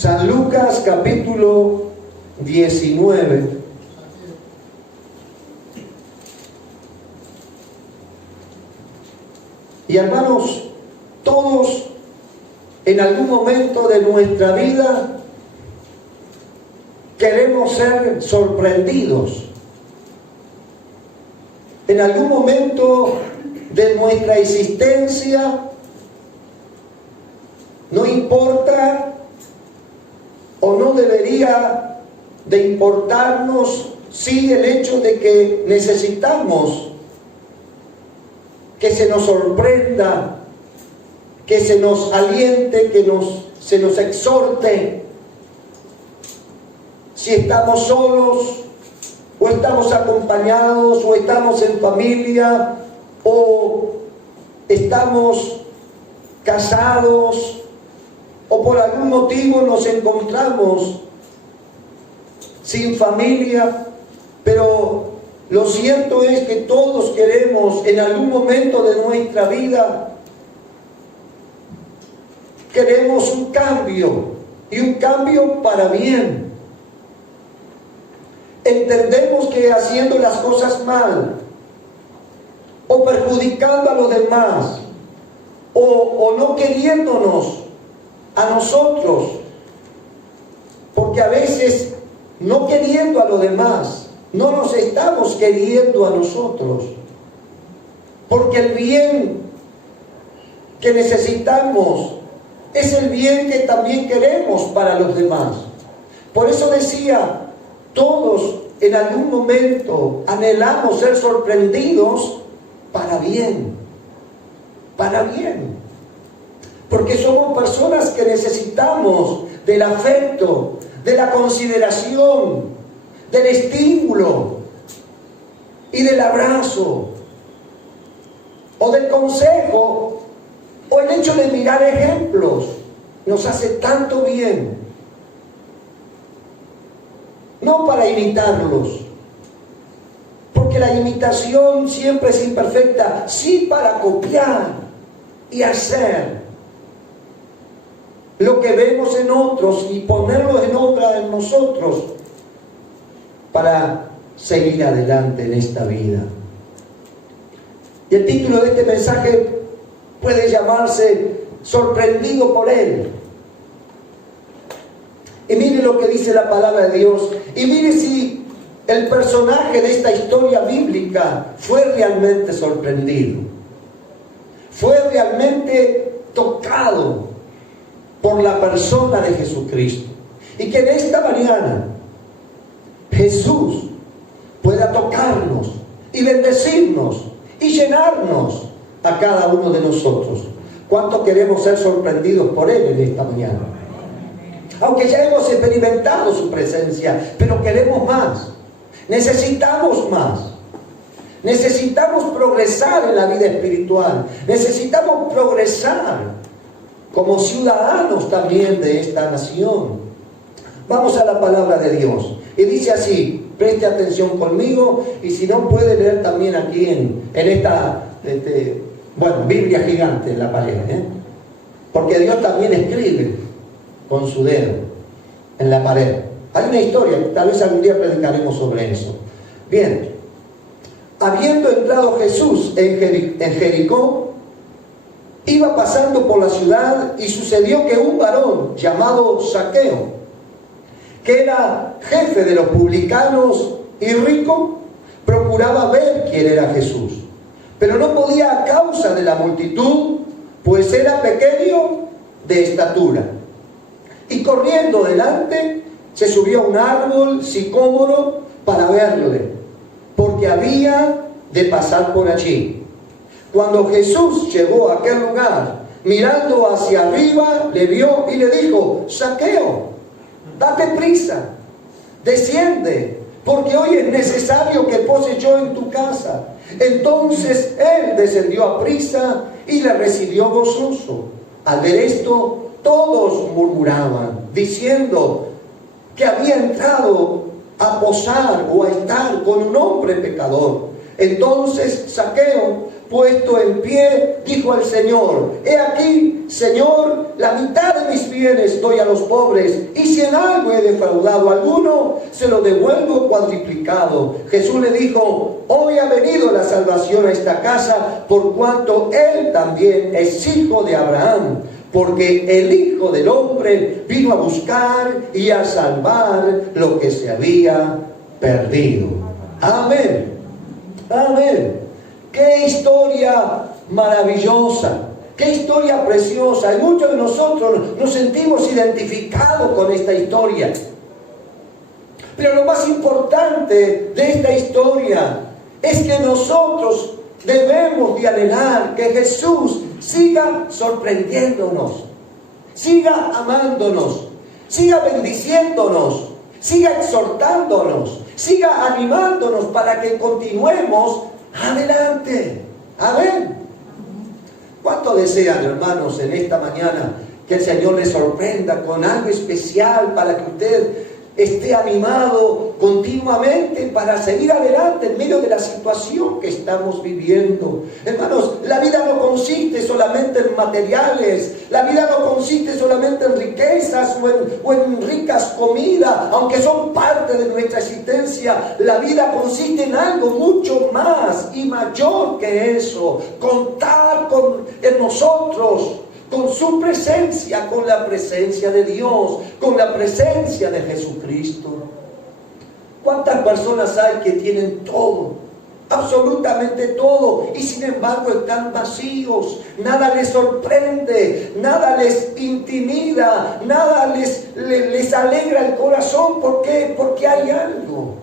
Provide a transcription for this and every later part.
San Lucas capítulo 19. Y hermanos, todos en algún momento de nuestra vida queremos ser sorprendidos. En algún momento de nuestra existencia, no importa o no debería de importarnos, sí, el hecho de que necesitamos que se nos sorprenda, que se nos aliente, que se nos exhorte. Si estamos solos, o estamos acompañados, o estamos en familia, o estamos casados, o por algún motivo nos encontramos sin familia, pero lo cierto es que todos queremos en algún momento de nuestra vida, queremos un cambio, y un cambio para bien. Entendemos que haciendo las cosas mal, o perjudicando a los demás, o no queriéndonos a nosotros, porque a veces no queriendo a los demás, no nos estamos queriendo a nosotros, porque el bien que necesitamos es el bien que también queremos para los demás. Por eso decía, todos en algún momento anhelamos ser sorprendidos para bien, porque somos personas que necesitamos del afecto, de la consideración, del estímulo y del abrazo, o del consejo, o el hecho de mirar ejemplos. Nos hace tanto bien, no para imitarlos, porque la imitación siempre es imperfecta, sí para copiar y hacer lo que vemos en otros y ponerlo en nosotros para seguir adelante en esta vida. Y el título de este mensaje puede llamarse Sorprendido por Él. Y mire lo que dice la palabra de Dios, y mire si el personaje de esta historia bíblica fue realmente sorprendido, fue realmente tocado por la persona de Jesucristo, y que en esta mañana Jesús pueda tocarnos y bendecirnos y llenarnos a cada uno de nosotros. ¿Cuánto queremos ser sorprendidos por Él en esta mañana? Aunque ya hemos experimentado su presencia, pero queremos más, necesitamos más. Necesitamos progresar en la vida espiritual, necesitamos progresar como ciudadanos también de esta nación. Vamos a la palabra de Dios, y dice así, preste atención conmigo, y si no puede leer también aquí en esta Biblia gigante en la pared, porque Dios también escribe con su dedo en la pared. Hay una historia, tal vez algún día predicaremos sobre eso. Bien, habiendo entrado Jesús en Jericó, iba pasando por la ciudad, y sucedió que un varón llamado Zaqueo, que era jefe de los publicanos y rico, procuraba ver quién era Jesús, pero no podía a causa de la multitud, pues era pequeño de estatura. Y corriendo delante, se subió a un árbol sicómoro para verle, porque había de pasar por allí. Cuando Jesús llegó a aquel lugar, mirando hacia arriba, le vio y le dijo: Zaqueo, date prisa, desciende, porque hoy es necesario que pose yo en tu casa. Entonces él descendió a prisa y le recibió gozoso. Al ver esto, todos murmuraban, diciendo que había entrado a posar o a estar con un hombre pecador. Entonces Zaqueo, puesto en pie, dijo al Señor: he aquí, Señor, la mitad de mis bienes doy a los pobres, y si en algo he defraudado a alguno, se lo devuelvo cuadriplicado. Jesús le dijo: hoy ha venido la salvación a esta casa, por cuanto él también es hijo de Abraham, porque el Hijo del Hombre vino a buscar y a salvar lo que se había perdido. Amén. Amén. Qué historia maravillosa, qué historia preciosa. Y muchos de nosotros nos sentimos identificados con esta historia. Pero lo más importante de esta historia es que nosotros debemos de anhelar que Jesús siga sorprendiéndonos, siga amándonos, siga bendiciéndonos, siga exhortándonos, siga animándonos para que continuemos adelante. Amén. ¿Cuánto desean, hermanos, en esta mañana que el Señor les sorprenda con algo especial para que usted esté animado continuamente para seguir adelante en medio de la situación que estamos viviendo? Hermanos, la vida no consiste solamente en materiales, la vida no consiste solamente en riquezas o en ricas comidas, aunque son parte de nuestra existencia. La vida consiste en algo mucho más y mayor que eso: contar en nosotros con su presencia, con la presencia de Dios, con la presencia de Jesucristo. ¿Cuántas personas hay que tienen todo, absolutamente todo, y sin embargo están vacíos? Nada les sorprende, nada les intimida, nada les alegra el corazón. ¿Por qué? Porque hay algo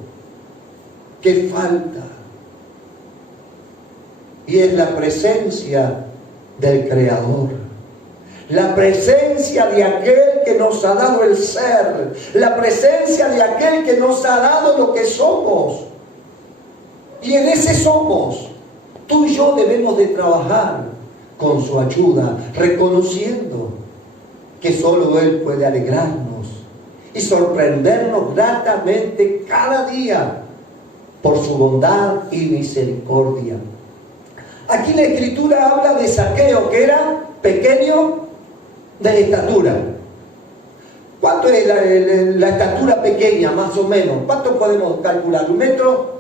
que falta, y es la presencia del Creador. La presencia de aquel que nos ha dado el ser, la presencia de aquel que nos ha dado lo que somos. Y en ese somos, tú y yo debemos de trabajar con su ayuda, reconociendo que solo Él puede alegrarnos y sorprendernos gratamente cada día por su bondad y misericordia. Aquí la Escritura habla de Zaqueo, que era pequeño de estatura. ¿Cuánto es la estatura pequeña, más o menos? ¿Cuánto podemos calcular? ¿1 metro?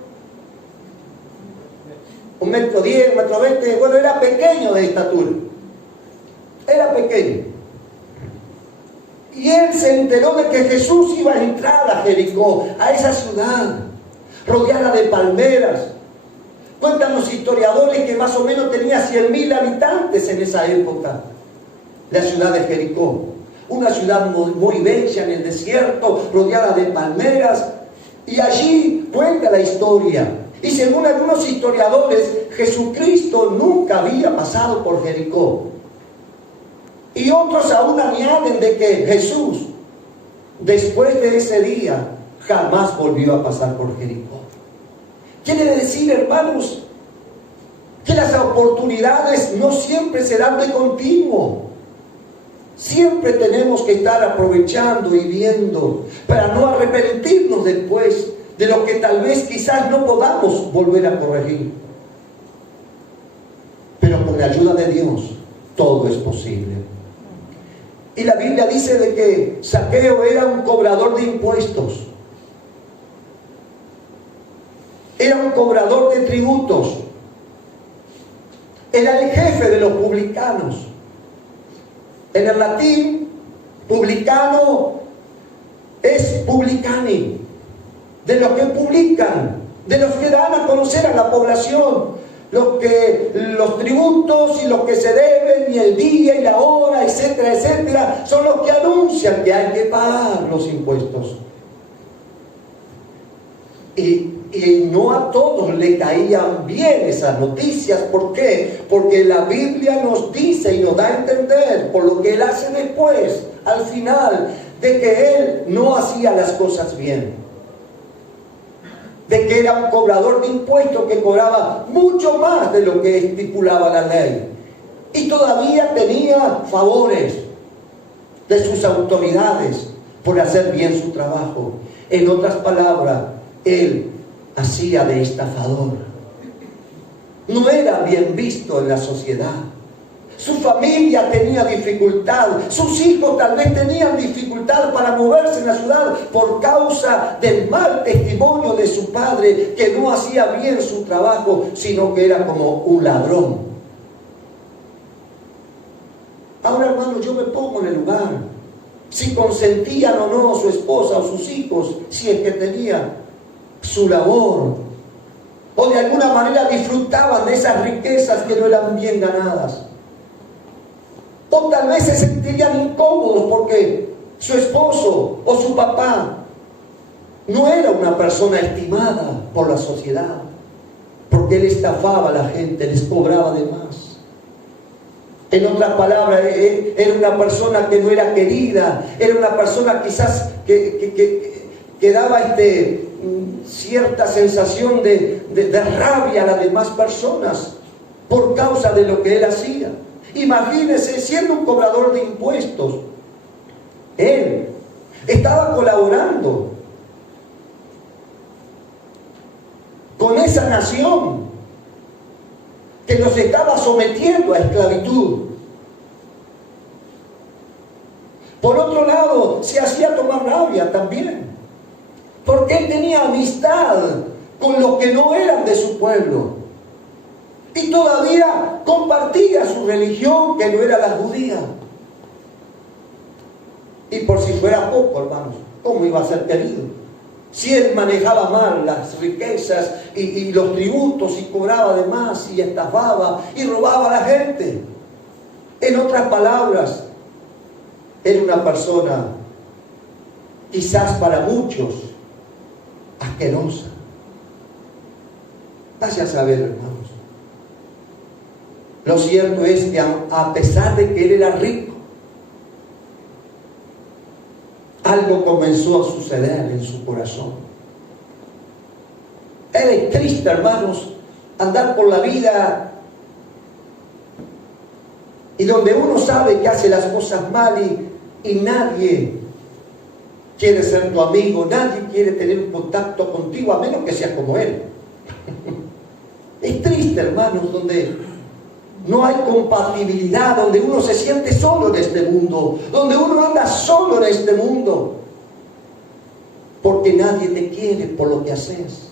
1,10 metros, 1,20 metros. Bueno, era pequeño de estatura. Era pequeño. Y él se enteró de que Jesús iba a entrar a Jericó, a esa ciudad rodeada de palmeras. Cuentan los historiadores que más o menos tenía 100.000 habitantes en esa época, la ciudad de Jericó. Una ciudad muy bella en el desierto, rodeada de palmeras. Y allí cuenta la historia. Y según algunos historiadores, Jesucristo nunca había pasado por Jericó. Y otros aún añaden de que Jesús, después de ese día, jamás volvió a pasar por Jericó. Quiere decir, hermanos, que las oportunidades no siempre serán de continuo. Siempre tenemos que estar aprovechando y viendo para no arrepentirnos después de lo que tal vez quizás no podamos volver a corregir. Pero con la ayuda de Dios todo es posible. Y la Biblia dice de que Zaqueo era un cobrador de impuestos. Era un cobrador de tributos. Era el jefe de los publicanos. En el latín, publicano es publicani, de los que publican, de los que dan a conocer a la población los tributos y los que se deben, y el día y la hora, etcétera, etcétera, son los que anuncian que hay que pagar los impuestos. Y no a todos le caían bien esas noticias. ¿Por qué? Porque la Biblia nos dice y nos da a entender, por lo que él hace después, al final, de que él no hacía las cosas bien. De que era un cobrador de impuestos que cobraba mucho más de lo que estipulaba la ley. Y todavía tenía favores de sus autoridades por hacer bien su trabajo. En otras palabras, él hacía de estafador. no era bien visto en la sociedad. Su familia tenía dificultad, sus hijos tal vez tenían dificultad para moverse en la ciudad por causa del mal testimonio de su padre, que no hacía bien su trabajo, sino que era como un ladrón. Ahora, hermano, yo me pongo en el lugar. Si consentían o no a su esposa o sus hijos, si es que tenía su labor, o de alguna manera disfrutaban de esas riquezas que no eran bien ganadas. O tal vez se sentirían incómodos porque su esposo o su papá no era una persona estimada por la sociedad, porque él estafaba a la gente, les cobraba de más. En otras palabras, era una persona que no era querida, era una persona quizás que daba cierta sensación de rabia a las demás personas por causa de lo que él hacía. Imagínense, siendo un cobrador de impuestos, él estaba colaborando con esa nación que nos estaba sometiendo a esclavitud. Por otro lado, se hacía tomar rabia también, porque él tenía amistad con los que no eran de su pueblo, y todavía compartía su religión, que no era la judía. Y por si fuera poco, hermanos, ¿cómo iba a ser querido? Si él manejaba mal las riquezas y los tributos, y cobraba de más, y estafaba y robaba a la gente. En otras palabras, era una persona, quizás para muchos, asquerosa. Vaya a saber, hermanos. Lo cierto es que a pesar de que él era rico, algo comenzó a suceder en su corazón. Es triste, hermanos, andar por la vida y donde uno sabe que hace las cosas mal y nadie quiere ser tu amigo, nadie quiere tener un contacto contigo, a menos que seas como él. Es triste, hermanos, donde no hay compatibilidad, donde uno se siente solo en este mundo, donde uno anda solo en este mundo, porque nadie te quiere por lo que haces.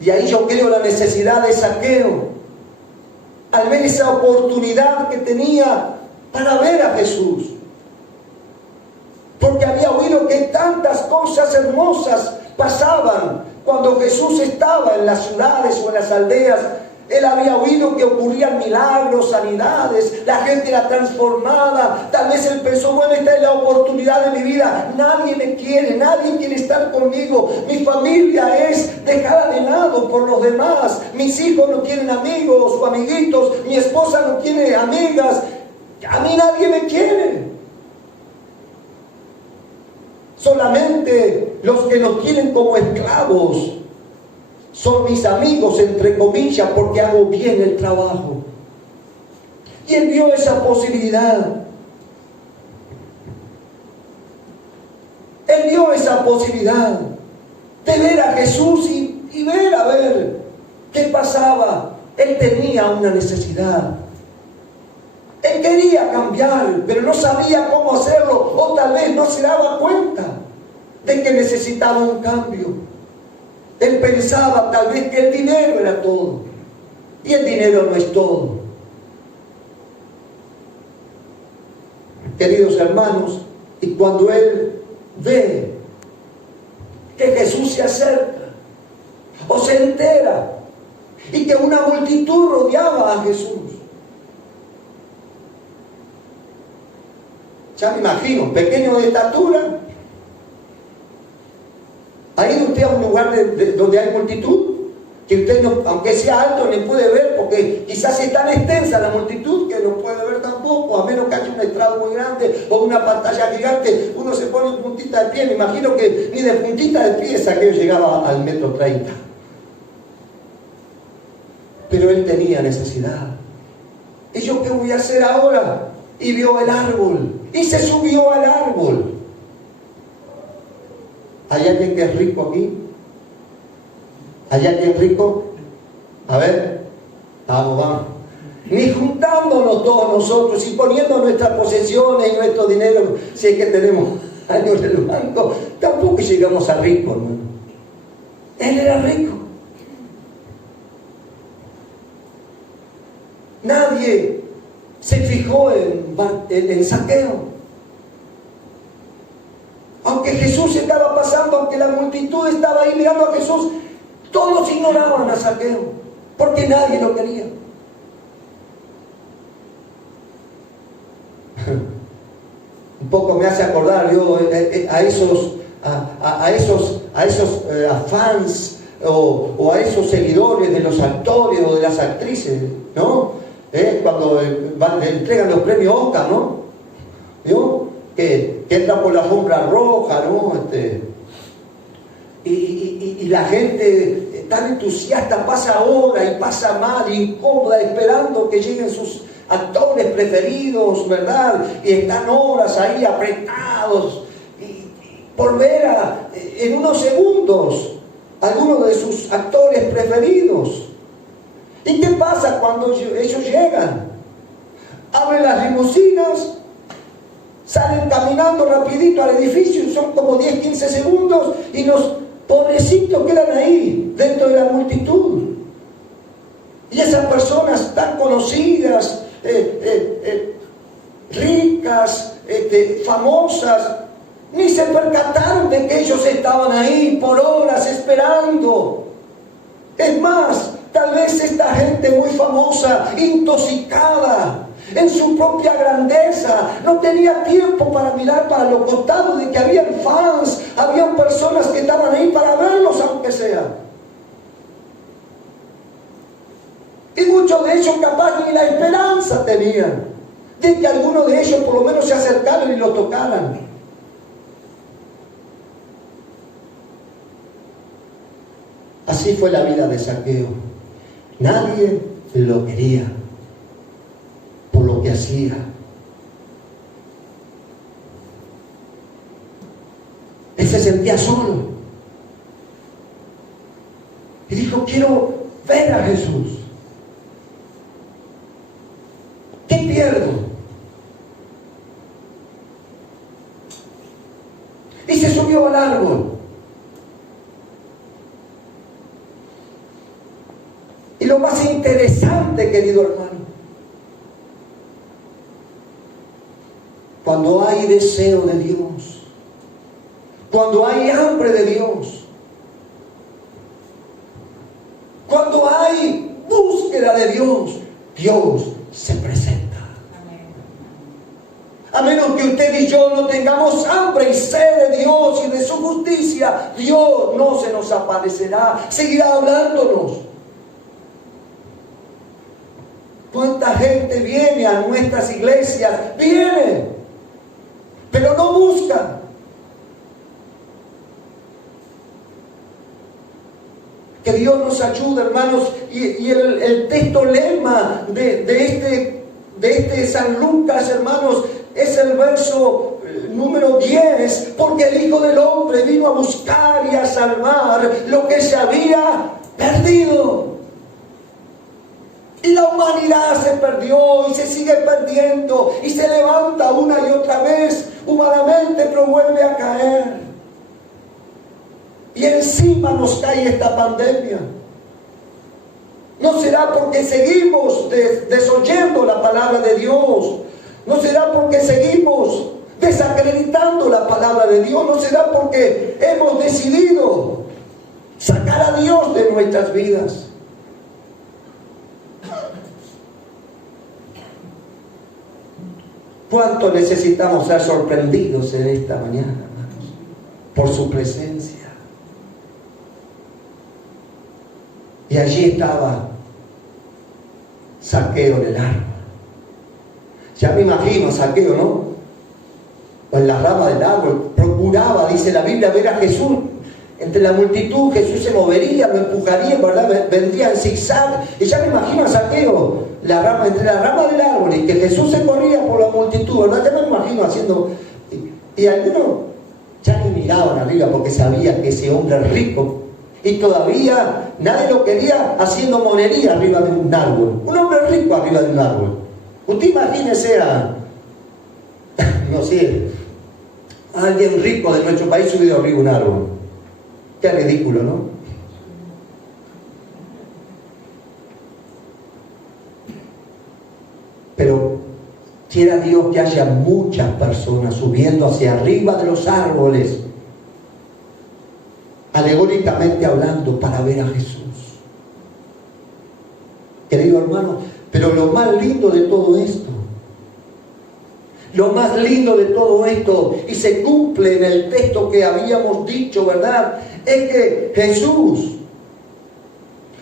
Y ahí yo creo la necesidad de Zaqueo, al ver esa oportunidad que tenía para ver a Jesús, porque había oído que tantas cosas hermosas pasaban cuando Jesús estaba en las ciudades o en las aldeas. Él había oído que ocurrían milagros, sanidades, la gente era transformada. Tal vez él pensó, bueno, esta es la oportunidad de mi vida. Nadie me quiere, nadie quiere estar conmigo. Mi familia es dejada de lado por los demás. Mis hijos no tienen amigos o amiguitos. Mi esposa no tiene amigas. A mí nadie me quiere. Solamente los que nos quieren como esclavos son mis amigos, entre comillas, porque hago bien el trabajo. Y él vio esa posibilidad. Él vio esa posibilidad de ver a Jesús y ver a ver qué pasaba. Él tenía una necesidad. Él quería cambiar, pero no sabía cómo hacerlo, o tal vez no se daba cuenta de que necesitaba un cambio. Él pensaba tal vez que el dinero era todo, y el dinero no es todo. Queridos hermanos, y cuando él ve que Jesús se acerca, o se entera, y que una multitud rodeaba a Jesús, ya me imagino, pequeño de estatura. ¿Ha ido usted a un lugar donde hay multitud? Que usted, no, aunque sea alto, ni puede ver, porque quizás es tan extensa la multitud que no puede ver tampoco, a menos que haya un estrado muy grande o una pantalla gigante. Uno se pone en puntita de pie. Me imagino que ni de puntita de pie Zaqueo llegaba al 1,30 m. Pero él tenía necesidad. ¿Y yo qué voy a hacer ahora? Y vio el árbol, y se subió al árbol. ¿Hay alguien que es rico aquí? ¿Hay alguien rico? A ver, vamos. Ni juntándonos todos nosotros y poniendo nuestras posesiones y nuestro dinero, si es que tenemos años en el banco, tampoco llegamos a rico, hermano. Él era rico. Nadie se fijó en Zaqueo. Aunque Jesús estaba pasando, aunque la multitud estaba ahí mirando a Jesús, todos ignoraban a Zaqueo, porque nadie lo quería. Un poco me hace acordar yo a esos fans o a esos seguidores de los actores o de las actrices, ¿no? Cuando le entregan los premios Oscar, ¿no? Que entra por la alfombra roja, ¿no? Y la gente tan entusiasta pasa hora y pasa mal, incómoda, esperando que lleguen sus actores preferidos, ¿verdad? Y están horas ahí apretados por ver en unos segundos a alguno de sus actores preferidos. ¿Y qué pasa cuando ellos llegan? Abren las limusinas, salen caminando rapidito al edificio, y son como 10-15 segundos, y los pobrecitos quedan ahí, dentro de la multitud. Y esas personas tan conocidas, ricas, famosas, ni se percataron de que ellos estaban ahí por horas esperando. Es más, tal vez esta gente muy famosa, intoxicada en su propia grandeza, no tenía tiempo para mirar para los costados de que habían fans, habían personas que estaban ahí para verlos aunque sea. Y muchos de ellos capaz ni la esperanza tenían de que alguno de ellos por lo menos se acercaran y lo tocaran. Así fue la vida de Zaqueo. Nadie lo quería por lo que hacía. Él se sentía solo. Y dijo, quiero ver a Jesús. ¿Qué pierdo? Y se subió al árbol. Y lo más interesante, querido hermano, cuando hay deseo de Dios, cuando hay hambre de Dios, cuando hay búsqueda de Dios, Dios se presenta. A menos que usted y yo no tengamos hambre y sed de Dios y de su justicia, Dios no se nos aparecerá, seguirá hablándonos. ¿Cuánta gente viene a nuestras iglesias? Viene, pero no buscan. Que Dios nos ayude, hermanos. Y el texto lema de este San Lucas, hermanos, es el verso número 10, porque el Hijo del Hombre vino a buscar y a salvar lo que se había perdido. Y la humanidad se perdió y se sigue perdiendo y se levanta una y otra vez humanamente, pero vuelve a caer. Y encima nos cae esta pandemia. No será porque seguimos desoyendo la palabra de Dios. No será porque seguimos desacreditando la palabra de Dios. No será porque hemos decidido sacar a Dios de nuestras vidas. ¿Cuánto necesitamos ser sorprendidos en esta mañana, hermanos, por su presencia? Y allí estaba Zaqueo en el árbol. Ya me imagino Zaqueo, ¿no? En la rama del árbol, procuraba, dice la Biblia, ver a Jesús. Entre la multitud Jesús se movería, lo empujaría, ¿verdad? Vendría en zigzag. Y ya me imagino a Zaqueo, entre la rama del árbol, y que Jesús se corría por la multitud, ¿verdad? Ya me imagino haciendo. Y algunos ya ni miraban arriba porque sabían que ese hombre rico Y todavía nadie lo quería haciendo monería arriba de un árbol. Un hombre rico arriba de un árbol. Usted imagínese a, no sé, a alguien rico de nuestro país subido arriba de un árbol. Qué ridículo, ¿no? Pero quiera Dios que haya muchas personas subiendo hacia arriba de los árboles, alegóricamente hablando, para ver a Jesús. Querido hermano, pero lo más lindo de todo esto, lo más lindo de todo esto, y se cumple en el texto que habíamos dicho, ¿verdad?, es que Jesús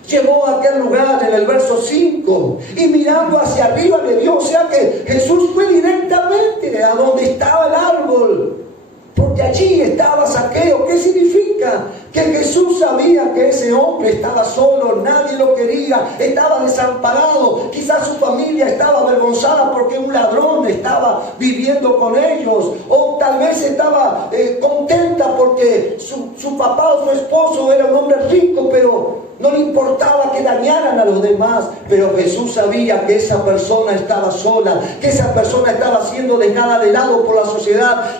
llegó a aquel lugar en el verso 5 y mirando hacia arriba le vio. O sea que Jesús fue directamente a donde estaba el árbol, porque allí estaba Zaqueo. ¿Qué significa? Que Jesús sabía que ese hombre estaba solo, nadie lo quería, estaba desamparado. Quizás su familia estaba avergonzada porque un ladrón estaba viviendo con ellos, o tal vez estaba contenta porque su papá o su esposo era un hombre rico, pero no le importaba que dañaran a los demás. Pero Jesús sabía que esa persona estaba sola, que esa persona estaba siendo dejada de lado por la sociedad.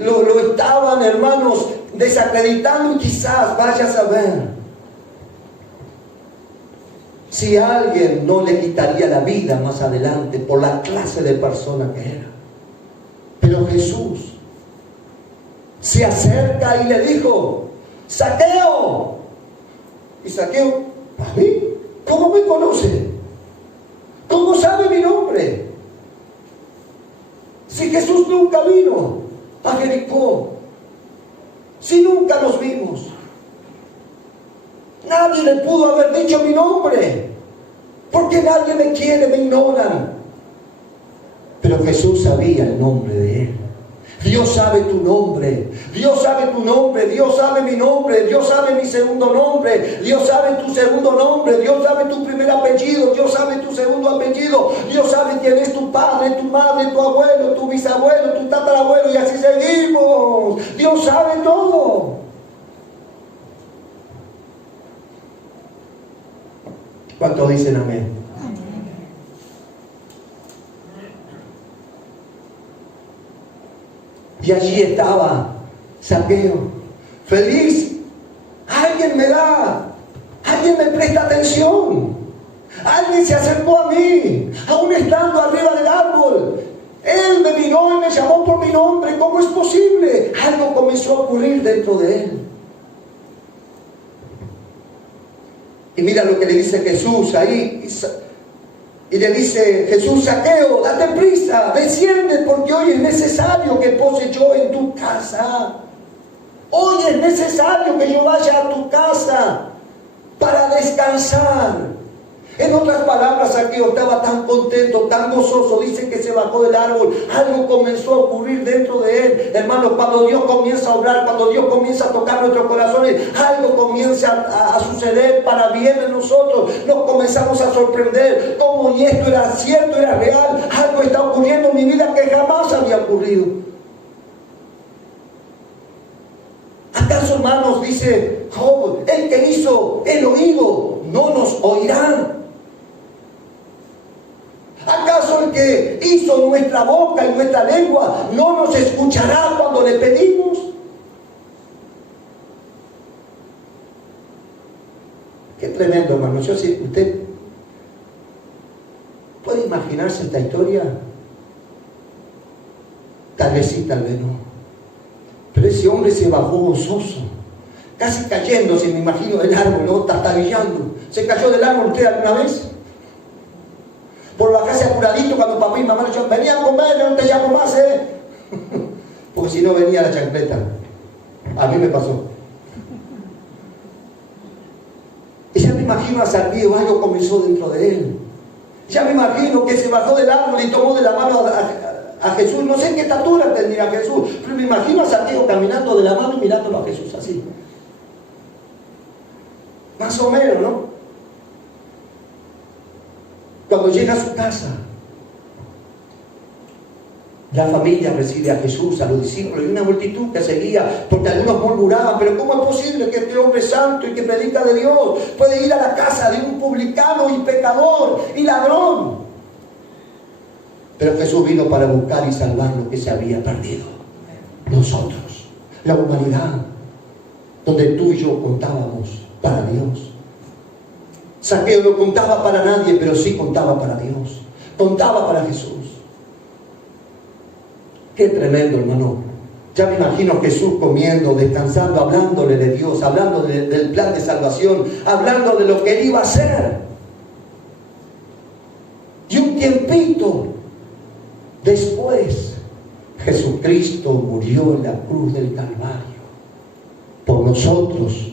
Lo estaban, hermanos, desacreditando, y quizás, vaya a saber, si alguien no le quitaría la vida más adelante por la clase de persona que era. Pero Jesús se acerca y le dijo: Zaqueo. Y Zaqueo: ¿a mí? ¿Cómo me conoce? ¿Cómo sabe mi nombre? Si Jesús nunca vino a Jericó, si nunca nos vimos, nadie le pudo haber dicho mi nombre, porque nadie me quiere, me ignoran. Pero Jesús sabía el nombre de él. Dios sabe tu nombre, Dios sabe tu nombre, Dios sabe mi nombre, Dios sabe mi segundo nombre, Dios sabe tu segundo nombre, Dios sabe tu primer apellido, Dios sabe tu segundo apellido, Dios sabe quién es tu padre, tu madre, tu abuelo, tu bisabuelo, tu tatarabuelo, y así seguimos. Dios sabe todo. ¿Cuántos dicen amén? Y allí estaba Zaqueo, feliz. Alguien me da, alguien me presta atención, alguien se acercó a mí, aún estando arriba del árbol. Él me miró y me llamó por mi nombre. ¿Cómo es posible? Algo comenzó a ocurrir dentro de él. Y mira lo que le dice Jesús ahí. Y le dice Jesús: Zaqueo, date prisa, desciende, porque hoy es necesario que pose yo en tu casa. Hoy es necesario que yo vaya a tu casa para descansar. En otras palabras, Zaqueo estaba tan contento, tan gozoso. Dice que se bajó del árbol. Algo comenzó a ocurrir dentro de él. Hermanos, cuando Dios comienza a obrar, cuando Dios comienza a tocar nuestros corazones, algo comienza a suceder para bien en nosotros. Nos comenzamos a sorprender. ¿Cómo? Y esto era cierto, era real. Algo está ocurriendo en mi vida que jamás había ocurrido. ¿Acaso, hermanos, dice Job, el que hizo el oído no nos oirá? ¿Acaso el que hizo nuestra boca y nuestra lengua no nos escuchará cuando le pedimos? Qué tremendo, hermano. Yo sé, ¿usted puede imaginarse esta historia? Tal vez sí, tal vez no. Pero ese hombre se bajó gozoso, casi cayendo, si me imagino, del árbol, ¿no? Tatabillando. ¿Se cayó del árbol usted alguna vez? Por bajarse apuradito cuando papá y mamá le dijeron: venía a comer, no te llamo más, porque si no venía la chancleta. A mí me pasó. Y ya me imagino a Zaqueo, algo comenzó dentro de él. Ya me imagino que se bajó del árbol y tomó de la mano a Jesús. No sé qué estatura tendría Jesús, pero me imagino a Zaqueo caminando de la mano y mirándolo a Jesús así. Más o menos, ¿no? Cuando llega a su casa, La familia recibe a Jesús, a los discípulos, y una multitud que seguía, porque algunos murmuraban, pero ¿cómo es posible que este hombre santo y que predica de Dios puede ir a la casa de un publicano y pecador y ladrón? Pero Jesús vino para buscar y salvar lo que se había perdido. Nosotros, la humanidad, donde tú y yo contábamos para Dios. Zaqueo no contaba para nadie, pero sí contaba para Dios. Contaba para Jesús. Qué tremendo, hermano. Ya me imagino a Jesús comiendo, descansando, hablándole de Dios, hablando del plan de salvación, hablando de lo que Él iba a hacer. Y un tiempito después, Jesucristo murió en la cruz del Calvario por nosotros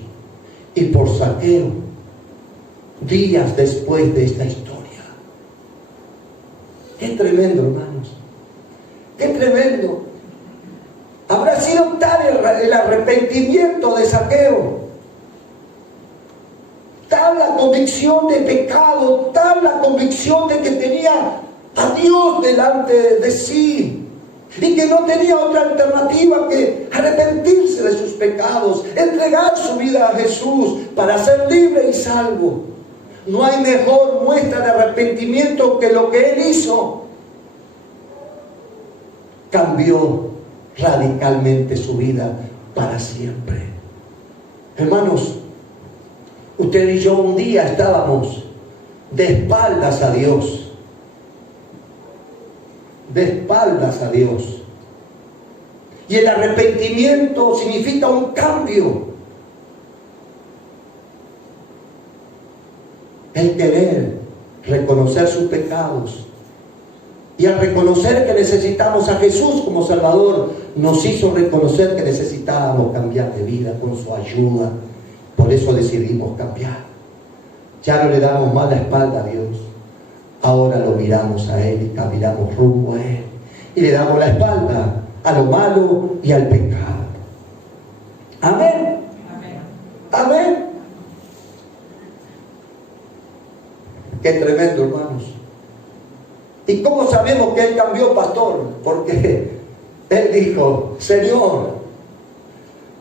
y por Zaqueo, días después de esta historia. Qué tremendo, hermanos. ¡Qué tremendo! Habrá sido tal el arrepentimiento de Zaqueo, tal la convicción de pecado, tal la convicción de que tenía a Dios delante de sí y que no tenía otra alternativa que arrepentirse de sus pecados, entregar su vida a Jesús para ser libre y salvo. No hay mejor muestra de arrepentimiento que lo que Él hizo. Cambió radicalmente su vida para siempre. Hermanos, usted y yo un día estábamos de espaldas a Dios. De espaldas a Dios. Y el arrepentimiento significa un cambio. El querer reconocer sus pecados. Y al reconocer que necesitamos a Jesús como Salvador, nos hizo reconocer que necesitábamos cambiar de vida con su ayuda. Por eso decidimos cambiar. Ya no le damos más la espalda a Dios. Ahora lo miramos a Él y caminamos rumbo a Él. Y le damos la espalda a lo malo y al pecado. Amén. Amén. Amén. Qué tremendo, hermanos. ¿Y cómo sabemos que Él cambió, pastor? Porque Él dijo: Señor,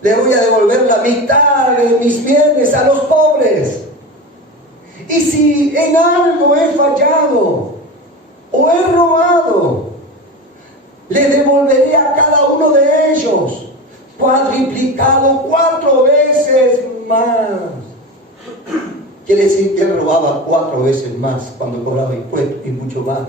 le voy a devolver la mitad de mis bienes a los pobres. Y si en algo he fallado o he robado, le devolveré a cada uno de ellos cuadriplicado 4 veces más. Quiere decir que Él robaba 4 veces más cuando cobraba impuestos y mucho más.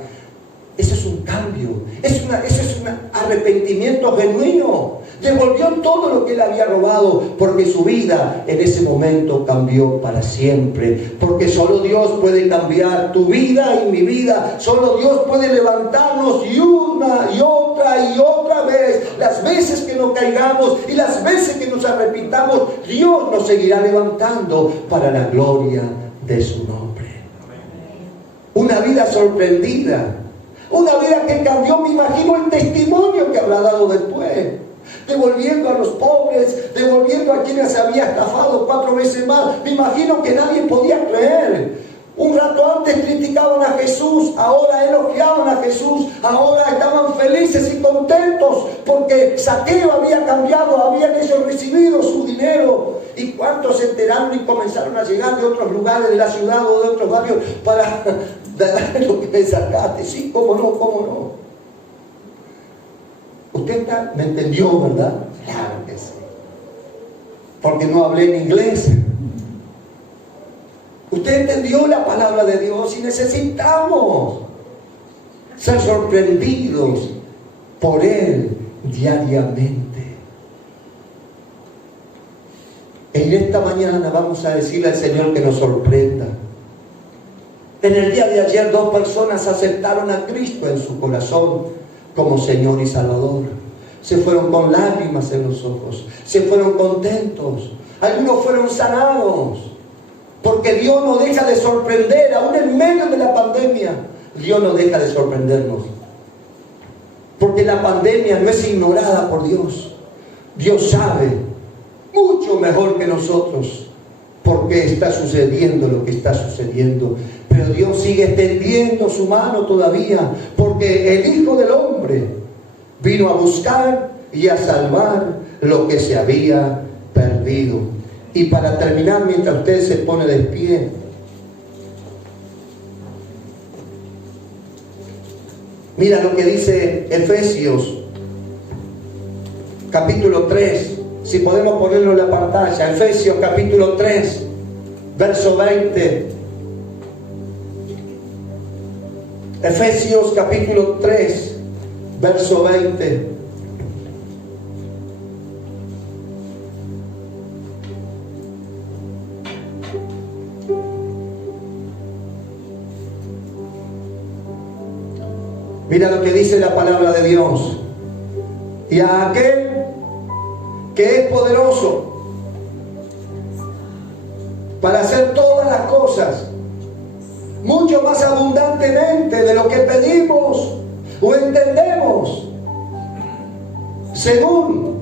Eso es un cambio, eso es un arrepentimiento genuino. Devolvió todo lo que Él había robado, porque su vida en ese momento cambió para siempre. Porque solo Dios puede cambiar tu vida y mi vida. Solo Dios puede levantarnos y una y otra vez. Las veces que nos caigamos y las veces que nos arrepintamos, Dios nos seguirá levantando para la gloria de su nombre. Una vida sorprendida. Una vida que cambió. Me imagino el testimonio que habrá dado después. Devolviendo a los pobres, devolviendo a quienes se había estafado 4 veces más. Me imagino que nadie podía creer. Un rato antes criticaban a Jesús, ahora elogiaban a Jesús, ahora estaban felices y contentos porque Zaqueo había cambiado, habían ellos recibido su dinero. ¿Y cuántos se enteraron y comenzaron a llegar de otros lugares de la ciudad o de otros barrios para dar lo que me sacaste? Sí, cómo no, cómo no. Usted me entendió, ¿verdad? Claro que sí. Porque no hablé en inglés. Usted entendió la palabra de Dios y necesitamos ser sorprendidos por Él diariamente. En esta mañana vamos a decirle al Señor que nos sorprenda. En el día de ayer 2 personas aceptaron a Cristo en su corazón como Señor y Salvador. Se fueron con lágrimas en los ojos, se fueron contentos, algunos fueron sanados, porque Dios no deja de sorprender, aún en medio de la pandemia. Dios no deja de sorprendernos, porque la pandemia no es ignorada por Dios. Dios sabe mucho mejor que nosotros por qué está sucediendo lo que está sucediendo. Pero Dios sigue extendiendo su mano todavía, porque el Hijo del Hombre Vino a buscar y a salvar lo que se había perdido. Y para terminar, mientras usted se pone de pie, mira lo que dice Efesios capítulo 3. Si podemos ponerlo en la pantalla. Efesios capítulo 3, verso 20. Efesios capítulo 3, verso 20. Mira lo que dice la palabra de Dios. Y a aquel que es poderoso para hacer todas las cosas mucho más abundantemente de lo que pedimos o entendemos, según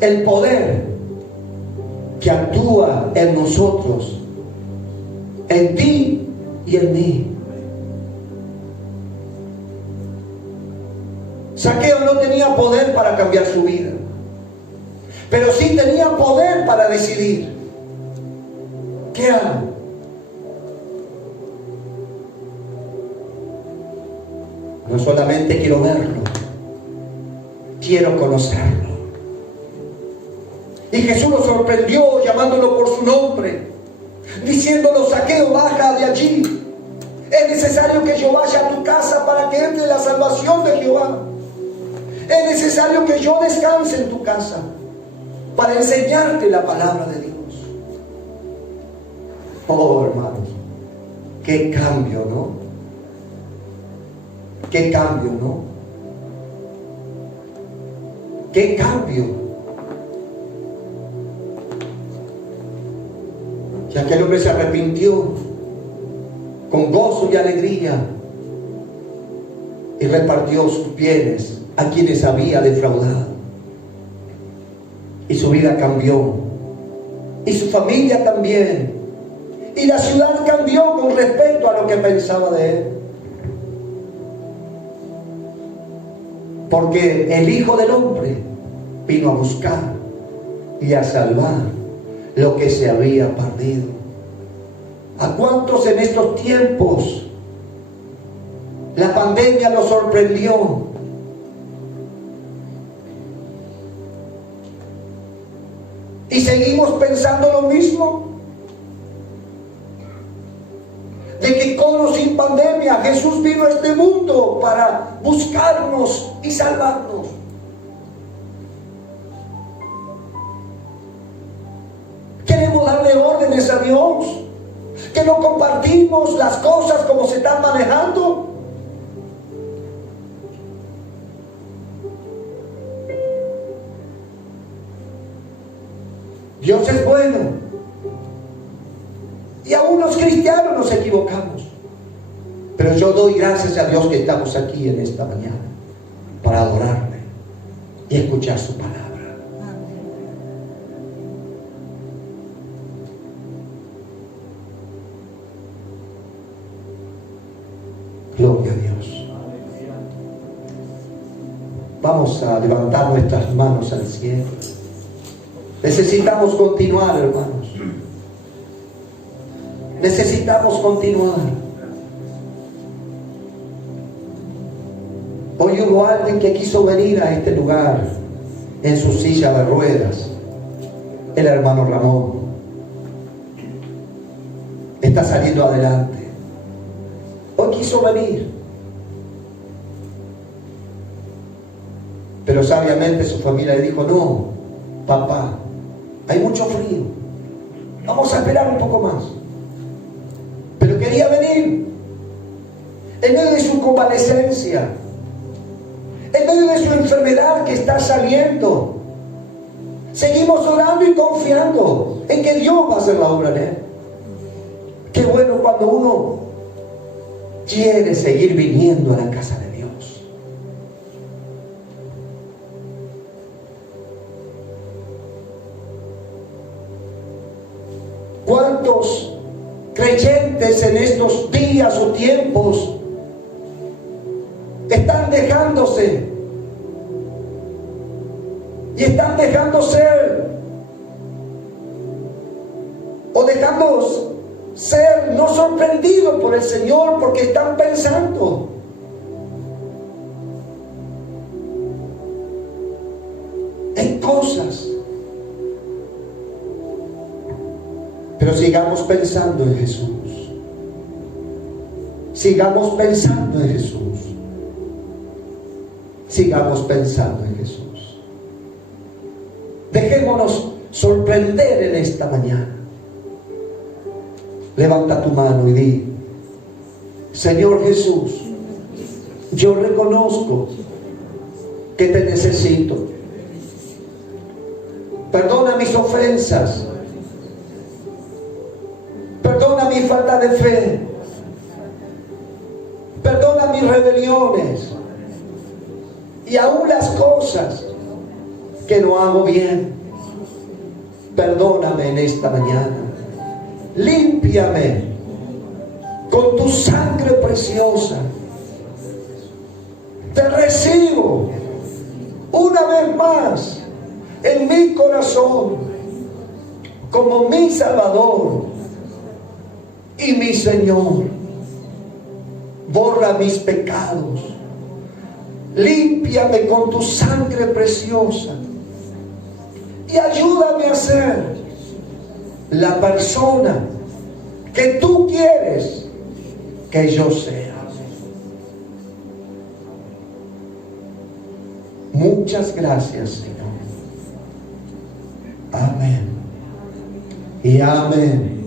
el poder que actúa en nosotros, en ti y en mí. Zaqueo no tenía poder para cambiar su vida, pero sí tenía poder para decidir: ¿qué hago? No solamente quiero verlo, quiero conocerlo. Y Jesús lo sorprendió llamándolo por su nombre, diciéndolo: Zaqueo, baja de allí. Es necesario que yo vaya a tu casa para que entre la salvación de Jehová. Es necesario que yo descanse en tu casa para enseñarte la palabra de Dios. Oh, hermanos, qué cambio, ¿no? Qué cambio, ¿no? Qué cambio. Y aquel hombre se arrepintió con gozo y alegría y repartió sus bienes a quienes había defraudado. Y su vida cambió, y su familia también, y la ciudad cambió con respecto a lo que pensaba de él. Porque el Hijo del Hombre vino a buscar y a salvar lo que se había perdido. ¿A cuántos en estos tiempos la pandemia los sorprendió? ¿Y seguimos pensando lo mismo? De que con o sin pandemia Jesús vino a este mundo para buscarnos y salvarnos. Queremos darle órdenes a Dios, que no compartimos las cosas como se están manejando. Dios es bueno, y aún los cristianos nos equivocamos, pero yo doy gracias a Dios que estamos aquí en esta mañana para adorarle y escuchar su palabra. Gloria a Dios. Vamos a levantar nuestras manos al cielo. Necesitamos continuar, hermanos. Necesitamos continuar. Hoy hubo alguien que quiso venir a este lugar en su silla de ruedas. El hermano Ramón está saliendo adelante. Hoy quiso venir, pero sabiamente su familia le dijo: no, papá, hay mucho frío, vamos a esperar un poco más. Pero quería venir en medio de su convalecencia, en medio de su enfermedad que está saliendo. Seguimos orando y confiando en que Dios va a hacer la obra en él. Qué bueno cuando uno quiere seguir viniendo a la casa de Dios. ¿Cuántos creyentes en estos días o tiempos están dejándose y están dejando ser, o dejamos ser no sorprendidos por el Señor, porque están pensando en cosas. Pero sigamos pensando en Jesús. Sigamos pensando en Jesús. Sigamos pensando en Jesús. Dejémonos sorprender en esta mañana. Levanta tu mano y di: Señor Jesús, yo reconozco que te necesito. Perdona mis ofensas. Perdona mi falta de fe. Perdona mis rebeliones. Y aún las cosas que no hago bien. Perdóname en esta mañana. Límpiame con tu sangre preciosa. Te recibo una vez más en mi corazón como mi Salvador y mi Señor. Borra mis pecados. Límpiame con tu sangre preciosa y ayúdame a ser la persona que tú quieres que yo sea. Muchas gracias, Señor. Amén y amén.